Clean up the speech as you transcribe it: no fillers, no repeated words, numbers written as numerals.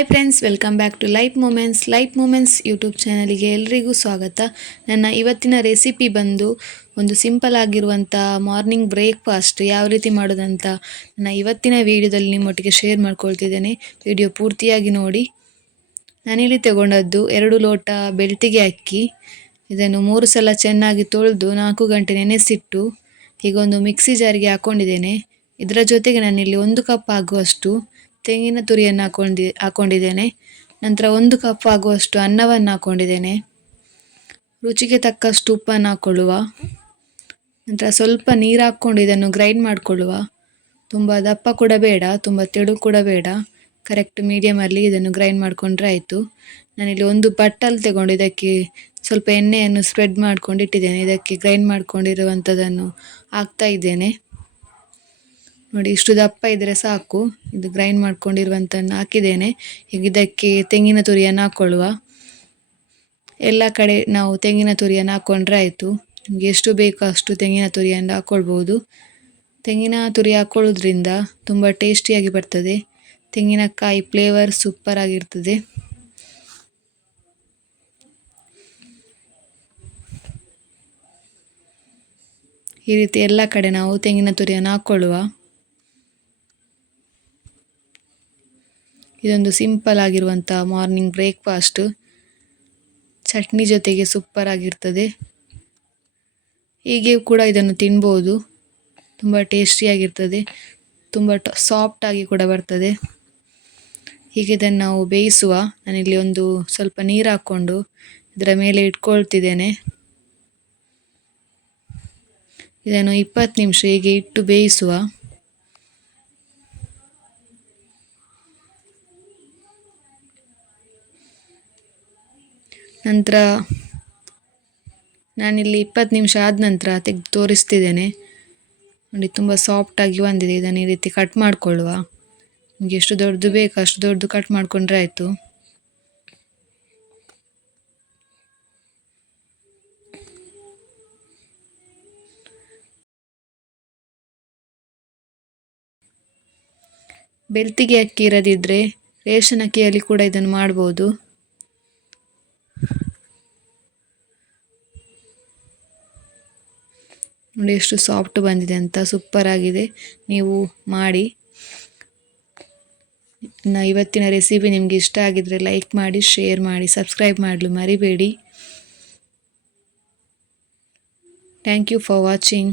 Hi friends, welcome back to life moments YouTube ಚಾನಲಿಗೆ ಎಲ್ರಿಗೂ ಸ್ವಾಗತ. ನನ್ನ ಇವತ್ತಿನ ರೆಸಿಪಿ ಬಂದು ಒಂದು ಸಿಂಪಲ್ ಆಗಿರುವಂಥ ಮಾರ್ನಿಂಗ್ ಬ್ರೇಕ್ಫಾಸ್ಟ್ ಯಾವ ರೀತಿ ಮಾಡೋದಂತ ನನ್ನ ಇವತ್ತಿನ ವಿಡಿಯೋದಲ್ಲಿ ನಿಮ್ಮೊಟ್ಟಿಗೆ ಶೇರ್ ಮಾಡ್ಕೊಳ್ತಿದ್ದೇನೆ. ವಿಡಿಯೋ ಪೂರ್ತಿಯಾಗಿ ನೋಡಿ. ನಾನಿಲ್ಲಿ ತಗೊಂಡದ್ದು 2 ಲೋಟ ಬೆಳ್ತಿಗೆ ಅಕ್ಕಿ. ಇದನ್ನು 3 ಸಲ ಚೆನ್ನಾಗಿ ತೊಳೆದು 4 ಗಂಟೆ ನೆನೆಸಿಟ್ಟು ಈಗ ಒಂದು ಮಿಕ್ಸಿ ಜಾರಿಗೆ ಹಾಕೊಂಡಿದ್ದೇನೆ. ಇದರ ಜೊತೆಗೆ ನಾನಿಲ್ಲಿ 1 ಕಪ್ ಆಗುವಷ್ಟು ತೆಂಗಿನ ತುರಿಯನ್ನು ಹಾಕೊಂಡಿದ್ದೇನೆ. ನಂತರ 1 ಕಪ್ ಆಗುವಷ್ಟು ಅನ್ನವನ್ನು ಹಾಕೊಂಡಿದ್ದೇನೆ. ರುಚಿಗೆ ತಕ್ಕಷ್ಟು ಉಪ್ಪನ್ನು ಹಾಕೊಳ್ಳುವ. ನಂತರ ಸ್ವಲ್ಪ ನೀರು ಹಾಕ್ಕೊಂಡು ಇದನ್ನು ಗ್ರೈಂಡ್ ಮಾಡಿಕೊಳ್ಳುವ. ತುಂಬ ದಪ್ಪ ಕೂಡ ಬೇಡ, ತುಂಬ ತೆಳು ಕೂಡ ಬೇಡ, ಕರೆಕ್ಟ್ ಮೀಡಿಯಮಲ್ಲಿ ಇದನ್ನು ಗ್ರೈಂಡ್ ಮಾಡಿಕೊಂಡ್ರೆ ಆಯಿತು. ನಾನಿಲ್ಲಿ ಒಂದು ಬಟ್ಟಲು ತಗೊಂಡು ಇದಕ್ಕೆ ಸ್ವಲ್ಪ ಎಣ್ಣೆಯನ್ನು ಸ್ಪ್ರೆಡ್ ಮಾಡ್ಕೊಂಡು ಇಟ್ಟಿದ್ದೇನೆ. ಇದಕ್ಕೆ ಗ್ರೈಂಡ್ ಮಾಡ್ಕೊಂಡಿರುವಂಥದ್ದನ್ನು ಹಾಕ್ತಾ ಇದ್ದೇನೆ. ನೋಡಿ, ಇಷ್ಟು ದಪ್ಪ ಇದ್ದರೆ ಸಾಕು. ಇದು ಗ್ರೈಂಡ್ ಮಾಡ್ಕೊಂಡಿರುವಂಥನ್ನು ಹಾಕಿದ್ದೇನೆ. ಈಗ ಇದಕ್ಕೆ ತೆಂಗಿನ ತುರಿಯನ್ನು ಹಾಕ್ಕೊಳ್ಳುವ. ಎಲ್ಲ ಕಡೆ ನಾವು ತೆಂಗಿನ ತುರಿಯನ್ನು ಹಾಕ್ಕೊಂಡ್ರೆ ಆಯಿತು. ನಿಮಗೆ ಎಷ್ಟು ಬೇಕೋ ಅಷ್ಟು ತೆಂಗಿನ ತುರಿಯನ್ನು ಹಾಕ್ಕೊಳ್ಬೋದು. ತೆಂಗಿನ ತುರಿ ಹಾಕ್ಕೊಳ್ಳೋದ್ರಿಂದ ತುಂಬ ಟೇಸ್ಟಿಯಾಗಿ ಬರ್ತದೆ. ತೆಂಗಿನಕಾಯಿ ಫ್ಲೇವರ್ ಸೂಪರ್ ಆಗಿರ್ತದೆ. ಈ ರೀತಿ ಎಲ್ಲ ಕಡೆ ನಾವು ತೆಂಗಿನ ತುರಿಯನ್ನು ಹಾಕ್ಕೊಳ್ಳುವ. ಇದೊಂದು ಸಿಂಪಲ್ ಆಗಿರುವಂಥ ಮಾರ್ನಿಂಗ್ ಬ್ರೇಕ್ಫಾಸ್ಟ್. ಚಟ್ನಿ ಜೊತೆಗೆ ಸೂಪರ್ ಆಗಿರ್ತದೆ. ಹೀಗೆ ಕೂಡ ಇದನ್ನು ತಿನ್ಬೋದು. ತುಂಬ ಟೇಸ್ಟಿಯಾಗಿರ್ತದೆ, ತುಂಬ ಸಾಫ್ಟಾಗಿ ಕೂಡ ಬರ್ತದೆ. ಹೀಗೆ ಇದನ್ನು ನಾವು ಬೇಯಿಸುವ. ನಾನಿಲ್ಲಿ ಒಂದು ಸ್ವಲ್ಪ ನೀರು ಹಾಕ್ಕೊಂಡು ಇದರ ಮೇಲೆ ಇಟ್ಕೊಳ್ತಿದ್ದೇನೆ. ಇದನ್ನು 20 ನಿಮಿಷ ಹೀಗೆ ಇಟ್ಟು ಬೇಯಿಸುವ. ನಂತರ ನಾನಿಲ್ಲಿ 20 ನಿಮಿಷ ಆದ ನಂತರ ತೆಗೆದು ತೋರಿಸ್ತಿದ್ದೇನೆ. ನೋಡಿ, ತುಂಬ ಸಾಫ್ಟಾಗಿ ಬಂದಿದೆ. ಇದನ್ನು ಈ ರೀತಿ ಕಟ್ ಮಾಡಿಕೊಳ್ಳುವ. ನಿಮಗೆ ಎಷ್ಟು ದೊಡ್ಡದು ಬೇಕು ಅಷ್ಟು ದೊಡ್ಡದು ಕಟ್ ಮಾಡಿಕೊಂಡ್ರೆ ಆಯಿತು. ಬೆಳ್ತಿಗೆ ಅಕ್ಕಿ ಇರದಿದ್ದರೆ ರೇಷನ್ ಅಕ್ಕಿಯಲ್ಲಿ ಕೂಡ ಇದನ್ನು ಮಾಡ್ಬೋದು. ನೋಡಿ ಎಷ್ಟು ಸಾಫ್ಟ್ ಬಂದಿದೆ ಅಂತ, ಸೂಪರ್ ಆಗಿದೆ. ನೀವು ಮಾಡಿ. ಇವತ್ತಿನ ರೆಸಿಪಿ ನಿಮಗೆ ಇಷ್ಟ ಆಗಿದ್ರೆ ಲೈಕ್ ಮಾಡಿ, ಶೇರ್ ಮಾಡಿ, ಸಬ್ಸ್ಕ್ರೈಬ್ ಮಾಡಲು ಮರಿಬೇಡಿ. Thank you for watching.